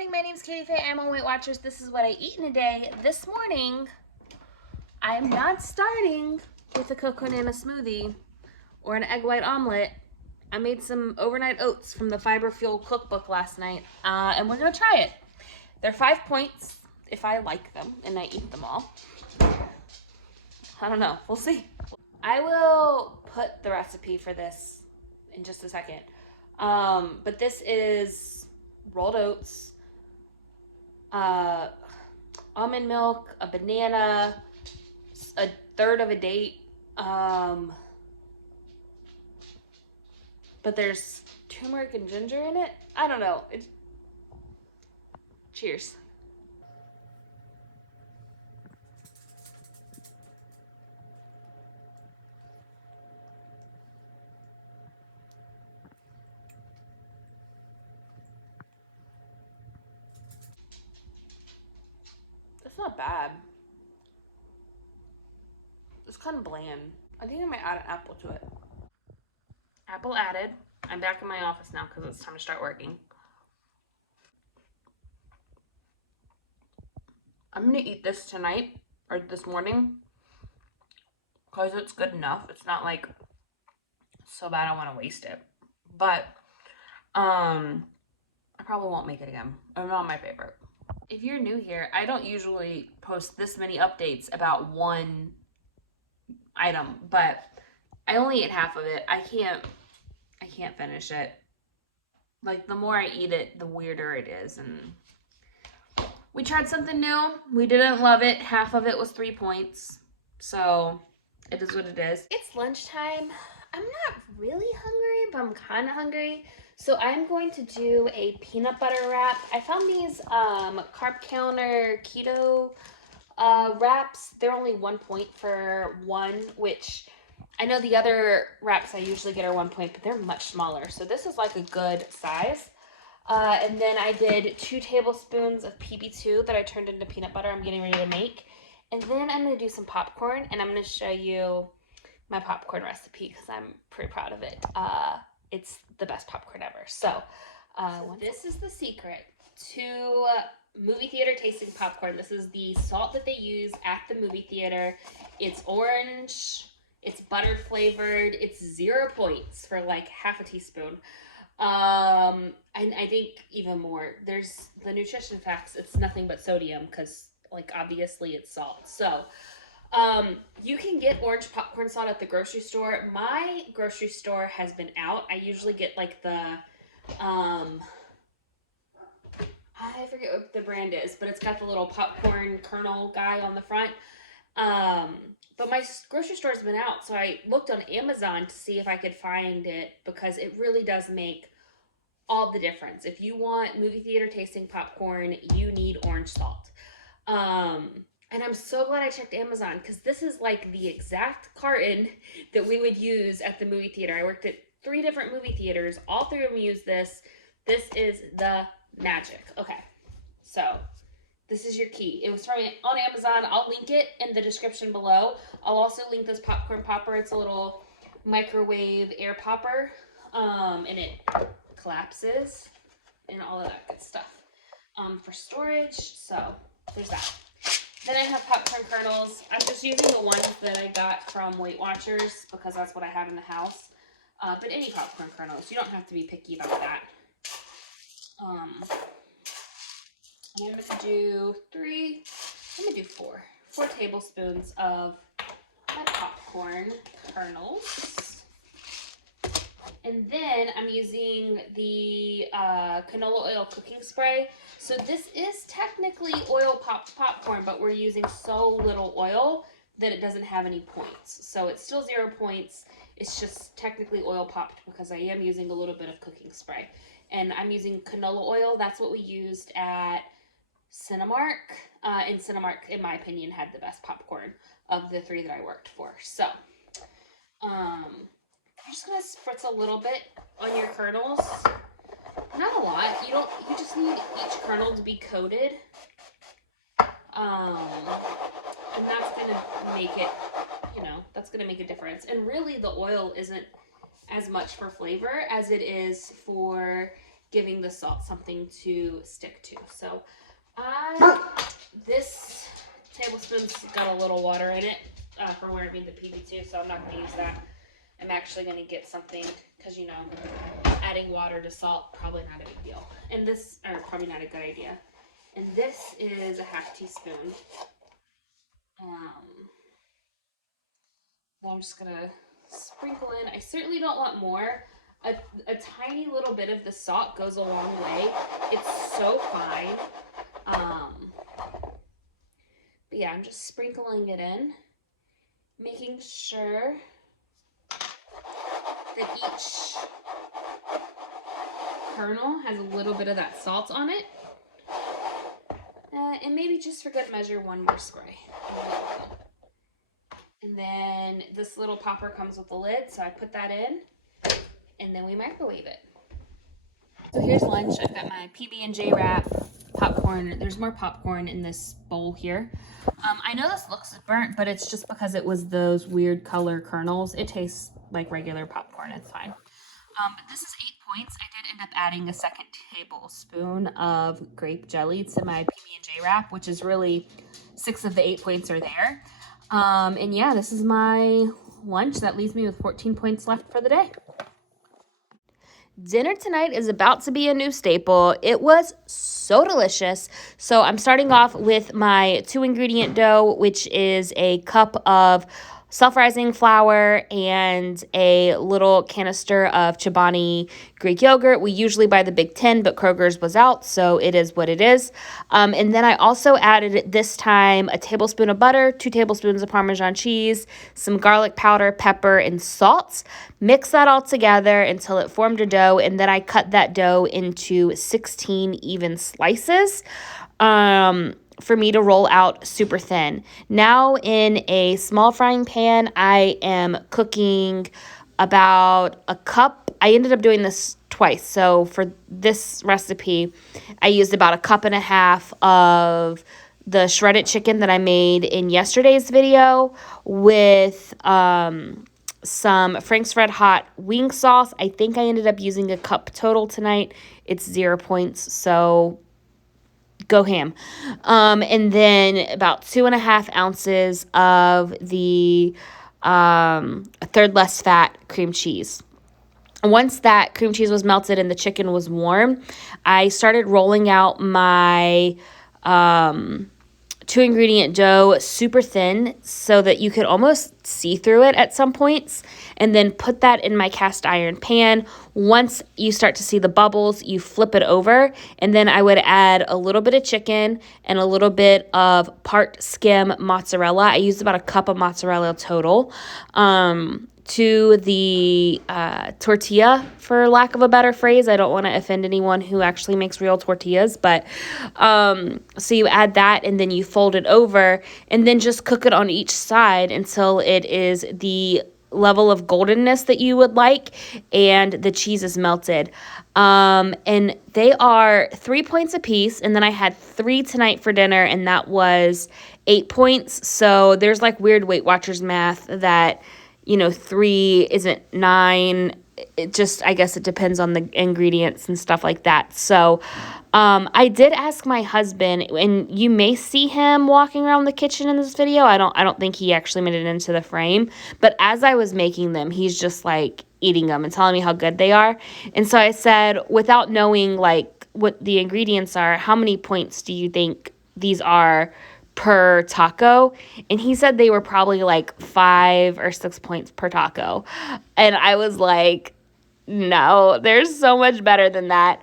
morning, my name is Katie Faye. I'm on Weight Watchers. This is what I eat in a day. This morning, I am not starting with a cocoa banana smoothie or an egg white omelet. I made some overnight oats from the Fiber Fuel cookbook last night, and we're gonna try it. They're 5 points if I like them and I eat them all. I don't know, we'll see. I will put the recipe for this in just a second. But this is rolled oats, almond milk, a banana, a third of a date, but there's turmeric and ginger in it. I don't know. Cheers. It's not bad. It's kind of bland. I think I might add an apple to it. Apple added. I'm back in my office now because it's time to start working. I'm gonna eat this tonight or this morning because it's good enough. It's not like so bad I want to waste it, but I probably won't make it again. It's not my favorite. If you're new here, I don't usually post this many updates about one item, but I only ate half of it. I can't finish it. Like, the more I eat it, the weirder it is. And we tried something new. We didn't love it. Half of it was 3 points. So it is what it is. It's lunchtime. I'm not really hungry, but I'm kind of hungry. So I'm going to do a peanut butter wrap. I found these Carb Counter keto wraps. They're only 1 point for one, which I know the other wraps I usually get are 1 point, but they're much smaller. So this is like a good size. And then I did 2 tablespoons of PB2 that I turned into peanut butter I'm getting ready to make. And then I'm going to do some popcorn, and I'm going to show you my popcorn recipe because I'm pretty proud of it. It's the best popcorn ever. So this is the secret to movie theater tasting popcorn. This is the salt that they use at the movie theater. It's orange. It's butter flavored. It's 0 points for like half a teaspoon. And I think even more. There's the nutrition facts. It's nothing but sodium because, like, obviously it's salt. So you can get orange popcorn salt at the grocery store. My grocery store has been out. I usually get like the I forget what the brand is, but it's got the little popcorn kernel guy on the front. But my grocery store's been out, so I looked on Amazon to see if I could find it because it really does make all the difference. If you want movie theater tasting popcorn, you need orange salt. And I'm so glad I checked Amazon because this is like the exact carton that we would use at the movie theater. I worked at 3 different movie theaters. All 3 of them use this. This is the magic. Okay, so this is your key. It was from on Amazon. I'll link it in the description below. I'll also link this popcorn popper. It's a little microwave air popper, and it collapses and all of that good stuff for storage. So there's that. Then I have popcorn kernels. I'm just using the ones that I got from Weight Watchers because that's what I have in the house. But any popcorn kernels. You don't have to be picky about that. I'm going to do 3, I'm going to do 4 tablespoons of my popcorn kernels. And then I'm using the canola oil cooking spray. So this is technically oil popcorn, but we're using so little oil that it doesn't have any points. So it's still 0 points. It's just technically oil popped because I am using a little bit of cooking spray. And I'm using canola oil. That's what we used at Cinemark. And Cinemark, in my opinion, had the best popcorn of the 3 that I worked for. So, I'm just gonna spritz a little bit on your kernels. Not a lot. You just need each kernel to be coated. And that's gonna make it, that's gonna make a difference. And really the oil isn't as much for flavor as it is for giving the salt something to stick to. So this tablespoon's got a little water in it for where I made the PB2, so I'm not going to use that. I'm actually going to get something, because you know, adding water to salt, probably not a big deal. And this, or probably not a good idea. And this is a half teaspoon. I'm just going to sprinkle in. I certainly don't want more. A tiny little bit of the salt goes a long way. It's so fine. But yeah, I'm just sprinkling it in, making sure that each kernel has a little bit of that salt on it. And maybe just for good measure, one more spray. And then this little popper comes with a lid, so I put that in, and then we microwave it. So here's lunch. I've got my PB&J wrap, popcorn. There's more popcorn in this bowl here. I know this looks burnt, but it's just because it was those weird color kernels. It tastes like regular popcorn. It's fine. But this is 8 points. I did end up adding a second tablespoon of grape jelly to my PB&J wrap, which is really 6 of the 8 points are there. And yeah, this is my lunch. That leaves me with 14 points left for the day. Dinner tonight is about to be a new staple. It was so delicious. So I'm starting off with my 2-ingredient dough, which is a cup of self-rising flour and a little canister of Chobani Greek yogurt. We usually buy the big tin, but Kroger's was out, so it is what it is. And then I also added this time a tablespoon of butter, 2 tablespoons of Parmesan cheese, some garlic powder, pepper, and salt. Mix that all together until it formed a dough, and then I cut that dough into 16 even slices. For me to roll out super thin. Now in a small frying pan, I am cooking about a cup. I ended up doing this twice. So for this recipe, I used about a cup and a half of the shredded chicken that I made in yesterday's video with some Frank's Red Hot wing sauce. I think I ended up using a cup total tonight. It's 0 points, so go ham. And then about 2.5 ounces of the a third less fat cream cheese. Once that cream cheese was melted and the chicken was warm, I started rolling out my 2-ingredient dough super thin so that you could almost see through it at some points, and then put that in my cast iron pan. Once you start to see the bubbles, you flip it over, and then I would add a little bit of chicken and a little bit of part skim mozzarella. I used about a cup of mozzarella total. To the tortilla, for lack of a better phrase. I don't want to offend anyone who actually makes real tortillas, but so you add that, and then you fold it over, and then just cook it on each side until it is the level of goldenness that you would like, and the cheese is melted. And they are 3 points a piece, and then I had 3 tonight for dinner, and that was 8 points. So there's like weird Weight Watchers math that, you know, 3 isn't 9. It just, I guess it depends on the ingredients and stuff like that. So I did ask my husband, and you may see him walking around the kitchen in this video. I don't think he actually made it into the frame. But as I was making them, he's just like eating them and telling me how good they are. And so I said, without knowing like what the ingredients are, how many points do you think these are per taco? And he said they were probably like 5 or 6 points per taco. And I was like, no, there's so much better than that.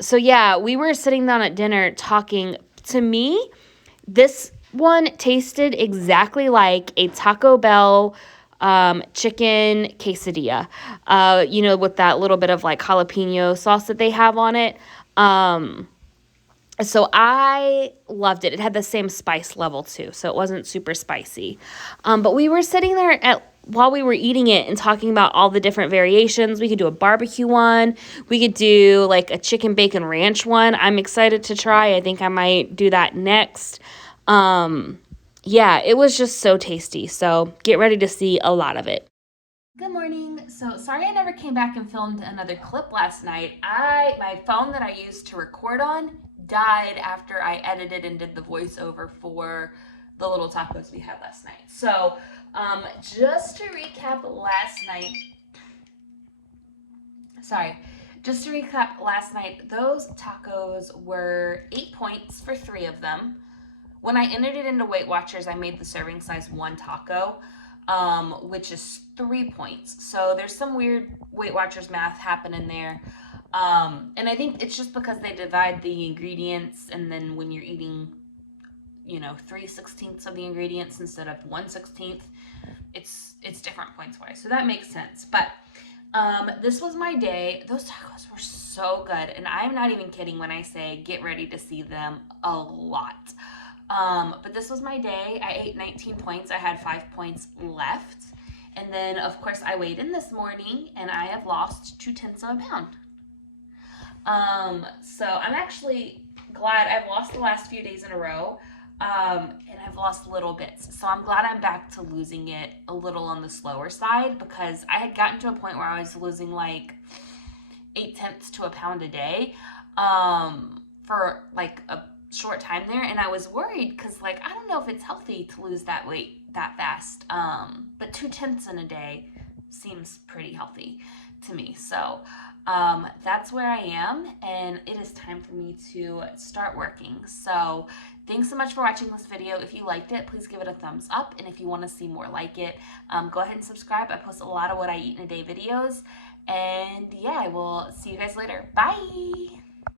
So yeah, we were sitting down at dinner talking. To me, this one tasted exactly like a Taco Bell chicken quesadilla, you know, with that little bit of like jalapeno sauce that they have on it. So I loved it. It had the same spice level too, so it wasn't super spicy. But we were sitting there while we were eating it and talking about all the different variations. We could do a barbecue one. We could do like a chicken bacon ranch one. I'm excited to try. I think I might do that next. Yeah, it was just so tasty. So get ready to see a lot of it. Good morning. So sorry I never came back and filmed another clip last night. My phone that I used to record on died after I edited and did the voiceover for the little tacos we had last night. So just to recap last night, those tacos were 8 points for 3 of them. When I entered it into Weight Watchers, I made the serving size 1 taco, which is 3 points. So there's some weird Weight Watchers math happening there. And I think it's just because they divide the ingredients, and then when you're eating, 3/16 of the ingredients instead of 1/16, it's different points wise. So that makes sense. But this was my day. Those tacos were so good, and I'm not even kidding when I say get ready to see them a lot. But this was my day. I ate 19 points. I had 5 points left. And then, of course, I weighed in this morning, and I have lost 2/10 of a pound. So I'm actually glad. I've lost the last few days in a row, and I've lost little bits. So I'm glad I'm back to losing it a little on the slower side, because I had gotten to a point where I was losing like 0.8 to a pound a day, for like a short time there, and I was worried because I don't know if it's healthy to lose that weight that fast, but 0.2 in a day seems pretty healthy to me. So that's where I am, and it is time for me to start working. So thanks so much for watching this video. If you liked it, please give it a thumbs up, and if you want to see more like it, go ahead and subscribe. I post a lot of what I eat in a day videos, and yeah, I will see you guys later. Bye.